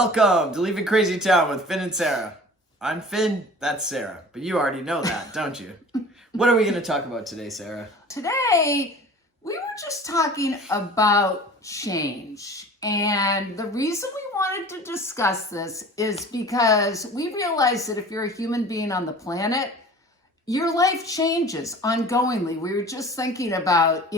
Welcome to Leaving Crazy Town with Finn and Sarah. I'm Finn, that's Sarah, but you already know that, don't you? What are we going to talk about today, Sarah? Today, we were just talking about change. And the reason we wanted to discuss this is because we realize that if you're a human being on the planet, your life changes ongoingly. We were just thinking about,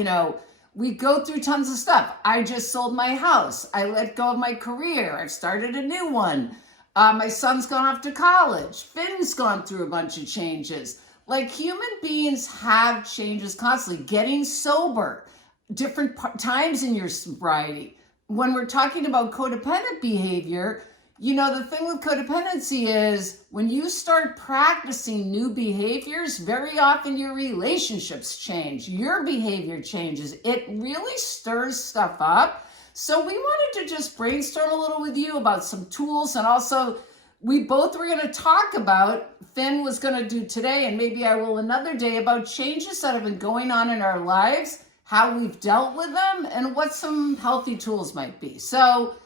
we go through tons of stuff. I just sold my house. I let go of my career. I've started a new one. My son's gone off to college. Finn's gone through a bunch of changes. Like, human beings have changes constantly. Getting sober, different times in your sobriety. When we're talking about codependent behavior, the thing with codependency is when you start practicing new behaviors, very often your relationships change, your behavior changes. It really stirs stuff up. So we wanted to just brainstorm a little with you about some tools, and also we both were going to talk about, Finn was going to do today, and maybe I will another day, about changes that have been going on in our lives, how we've dealt with them, and what some healthy tools might be. So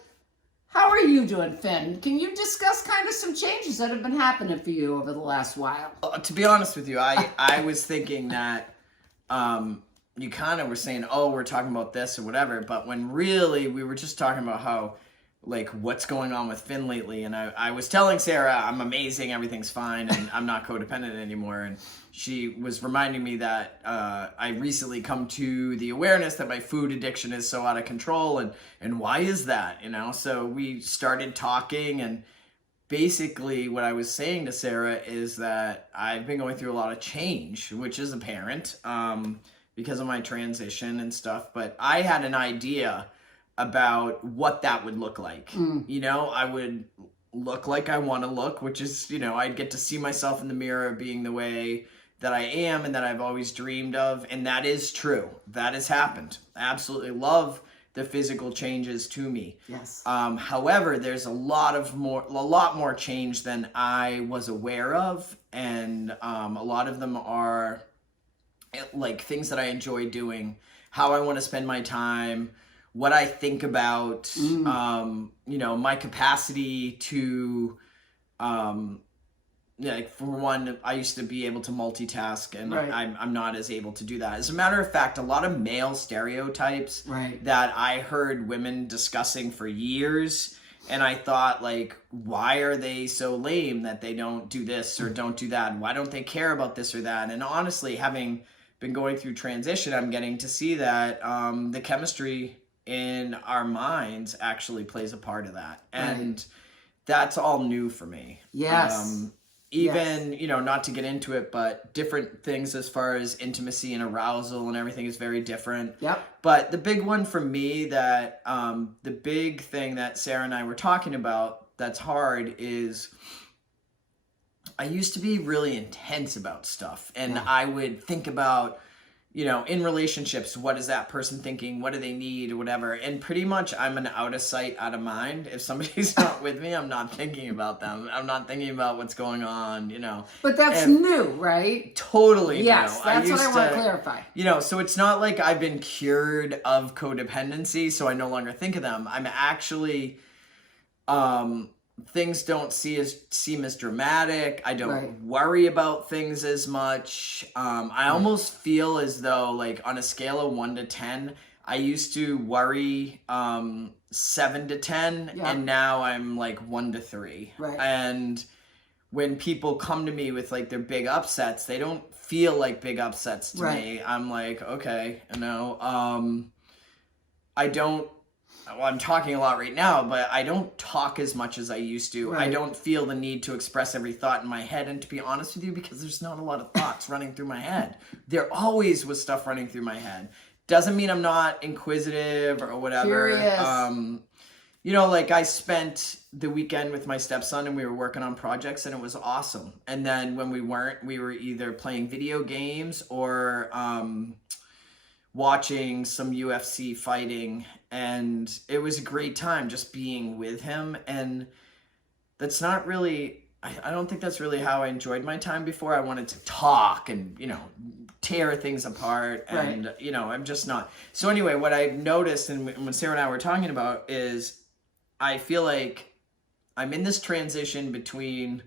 how are you doing, Finn? Can you discuss kind of some changes that have been happening for you over the last while? To be honest with you, I was thinking that you kind of were saying, oh, we're talking about this or whatever, but when really we were just talking about how, like, what's going on with Finn lately, and I was telling Sarah I'm amazing, everything's fine, and I'm not codependent anymore, and she was reminding me that I recently come to the awareness that my food addiction is so out of control, and why is that, So we started talking, and basically what I was saying to Sarah is that I've been going through a lot of change, which is apparent because of my transition and stuff, but I had an idea about what that would look like. I would look like I want to look, which is, I'd get to see myself in the mirror being the way that I am and that I've always dreamed of. And that is true. That has happened. I absolutely love the physical changes to me. Yes. However, there's a lot more change than I was aware of. And a lot of them are like things that I enjoy doing, how I want to spend my time, what I think about, my capacity to, like, for one, I used to be able to multitask, and right. I'm not as able to do that. As a matter of fact, a lot of male stereotypes that I heard women discussing for years, and I thought, like, why are they so lame that they don't do this or don't do that? And why don't they care about this or that? And honestly, having been going through transition, I'm getting to see that the chemistry in our minds actually plays a part of that. And that's all new for me. Yes. Even, not to get into it, but different things as far as intimacy and arousal and everything is very different. Yep. But the big one for me that, the big thing that Sarah and I were talking about that's hard is I used to be really intense about stuff, and I would think about, in relationships, what is that person thinking? What do they need or whatever? And pretty much I'm an out of sight, out of mind. If somebody's not with me, I'm not thinking about them. I'm not thinking about what's going on, But that's new, right? Totally new. Yes, that's what I want to clarify. So it's not like I've been cured of codependency, so I no longer think of them. I'm actually, things don't seem as dramatic. I don't worry about things as much. I almost feel as though, like, on a scale of 1 to 10, I used to worry 7 to 10, and now I'm like 1 to 3. Right. And when people come to me with, like, their big upsets, they don't feel like big upsets to me. I'm like, okay, I'm talking a lot right now, but I don't talk as much as I used to. I don't feel the need to express every thought in my head. And to be honest with you, because there's not a lot of thoughts running through my head. There always was stuff running through my head. Doesn't mean I'm not inquisitive or whatever. Curious. Like, I spent the weekend with my stepson and we were working on projects, and it was awesome. And then when we weren't, we were either playing video games or watching some UFC fighting, and it was a great time just being with him. And that's not really, I don't think that's really how I enjoyed my time before. I wanted to talk and, tear things apart, and, I'm just not. So anyway, what I've noticed, and when Sarah and I were talking about, is I feel like I'm in this transition between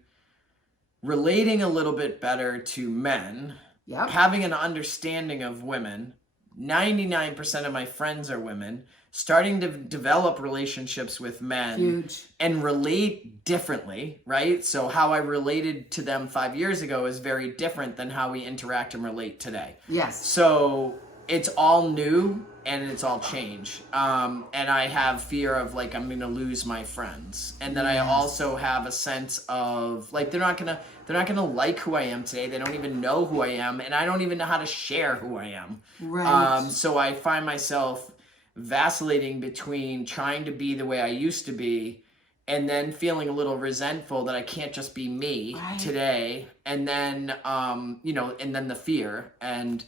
relating a little bit better to men, Yep. having an understanding of women. 99% of my friends are women, starting to develop relationships with men. Huge. And relate differently, right? So how I related to them 5 years ago is very different than how we interact and relate today. Yes. So it's all new and it's all change. And I have fear of like, I'm going to lose my friends. And then I also have a sense of like, they're not going to like who I am today. They don't even know who I am. And I don't even know how to share who I am. Right. So I find myself vacillating between trying to be the way I used to be and then feeling a little resentful that I can't just be me today. And then, and then the fear. And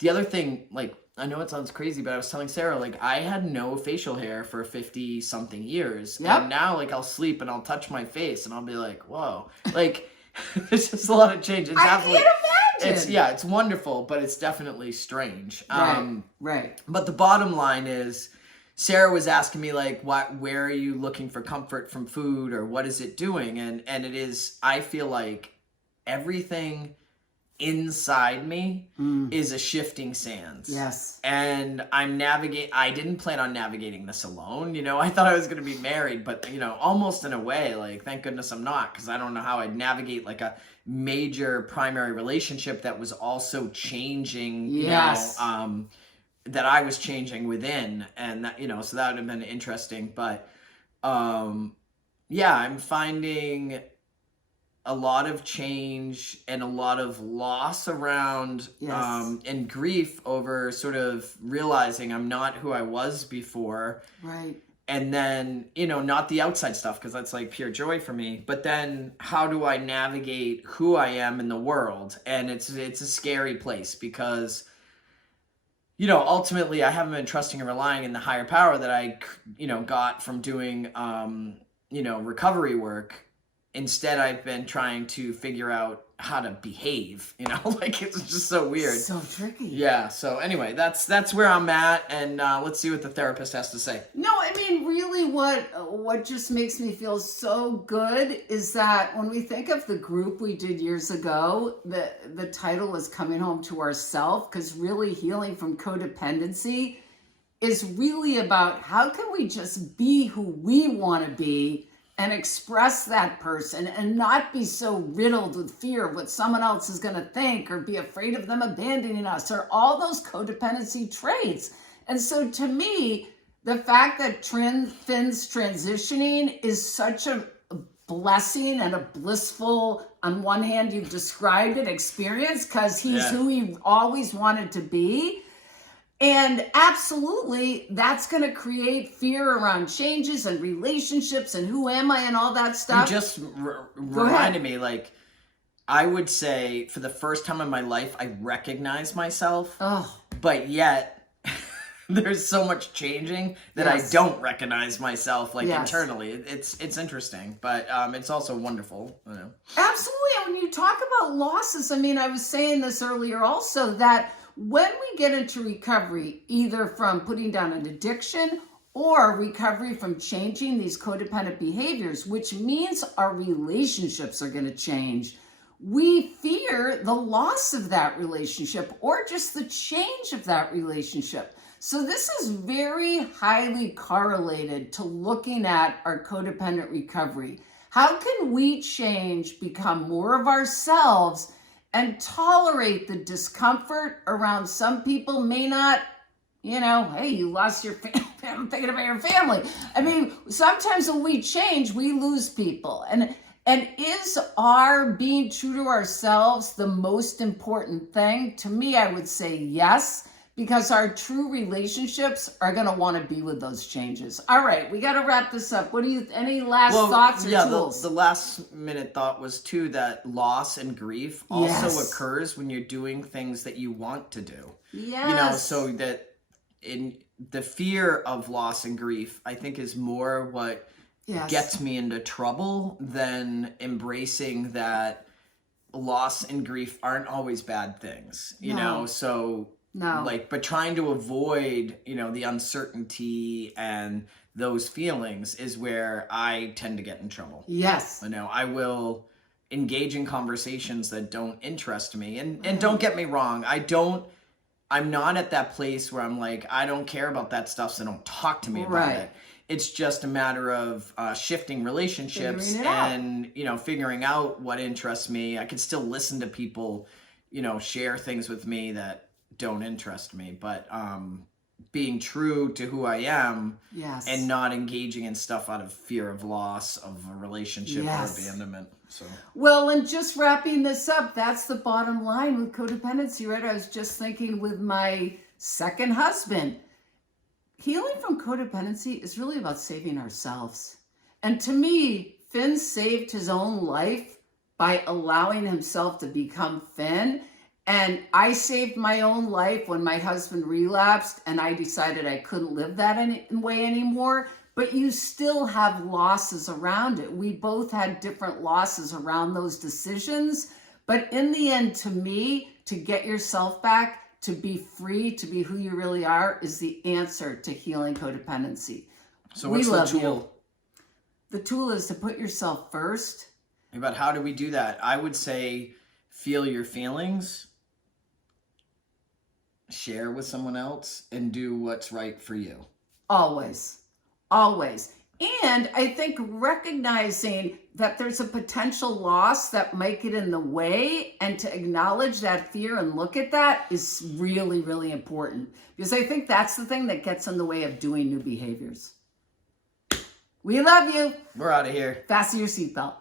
the other thing, like, I know it sounds crazy, but I was telling Sarah, like, I had no facial hair for 50 something years. Yep. And now, like, I'll sleep and I'll touch my face and I'll be like, whoa, like, it's just a lot of change. It's I can't imagine. It's wonderful, but it's definitely strange. Right. But the bottom line is, Sarah was asking me like, where are you looking for comfort from food, or what is it doing? And it is, I feel like everything inside me is a shifting sands. Yes. And I didn't plan on navigating this alone. You know, I thought I was going to be married, but almost in a way, like, thank goodness I'm not, because I don't know how I'd navigate like a major primary relationship that was also changing, that I was changing within. And that, so that would have been interesting. But I'm finding a lot of change and a lot of loss around and grief over sort of realizing I'm not who I was before. Right. And then, not the outside stuff, because that's like pure joy for me. But then how do I navigate who I am in the world? And it's a scary place because, ultimately I haven't been trusting and relying in the higher power that I, got from doing, recovery work. Instead, I've been trying to figure out how to behave, like it's just so weird. So tricky. Yeah. So anyway, that's where I'm at. And let's see what the therapist has to say. No, I mean, really what just makes me feel so good is that when we think of the group we did years ago, the title was Coming Home to Ourself, because really healing from codependency is really about how can we just be who we want to be and express that person and not be so riddled with fear of what someone else is going to think, or be afraid of them abandoning us, or all those codependency traits. And so to me, the fact that Finn's transitioning is such a blessing and a blissful, on one hand, you've described it, experience, because he's who he always wanted to be. And absolutely, that's going to create fear around changes and relationships and who am I and all that stuff. You just reminded me, like, I would say for the first time in my life, I recognize myself. Oh. But yet, there's so much changing that I don't recognize myself, like, internally. It's interesting, but it's also wonderful. Absolutely. And when you talk about losses, I mean, I was saying this earlier also, that when we get into recovery, either from putting down an addiction or recovery from changing these codependent behaviors, which means our relationships are going to change, we fear the loss of that relationship or just the change of that relationship. So this is very highly correlated to looking at our codependent recovery. How can we change, become more of ourselves, and tolerate the discomfort around some people may not, hey, you lost your family. I'm thinking about your family. I mean, sometimes when we change, we lose people. And is our being true to ourselves the most important thing? To me, I would say yes, because our true relationships are going to want to be with those changes. All right, we got to wrap this up. What do you, any last thoughts or tools? The last minute thought was too that loss and grief also occurs when you're doing things that you want to do. Yes. So that in the fear of loss and grief, I think is more what gets me into trouble than embracing that loss and grief aren't always bad things, you know? So No. but trying to avoid, the uncertainty and those feelings is where I tend to get in trouble. Yes. I will engage in conversations that don't interest me. And don't get me wrong, I'm not at that place where I'm like, I don't care about that stuff, so don't talk to me about it. It's just a matter of shifting relationships and, figuring out what interests me. I can still listen to people, share things with me that don't interest me, but being true to who I am and not engaging in stuff out of fear of loss of a relationship or abandonment. So well, and just wrapping this up, that's the bottom line with codependency, right? I was just thinking with my second husband, healing from codependency is really about saving ourselves. And to me, Finn saved his own life by allowing himself to become Finn. And I saved my own life when my husband relapsed and I decided I couldn't live that way anymore. But you still have losses around it. We both had different losses around those decisions. But in the end, to me, to get yourself back, to be free, to be who you really are, is the answer to healing codependency. So what's the tool? You. The tool is to put yourself first. But how do we do that? I would say feel your feelings, share with someone else, and do what's right for you. Always. Always. And I think recognizing that there's a potential loss that might get in the way and to acknowledge that fear and look at that is really, really important. Because I think that's the thing that gets in the way of doing new behaviors. We love you. We're out of here. Fasten your seatbelt.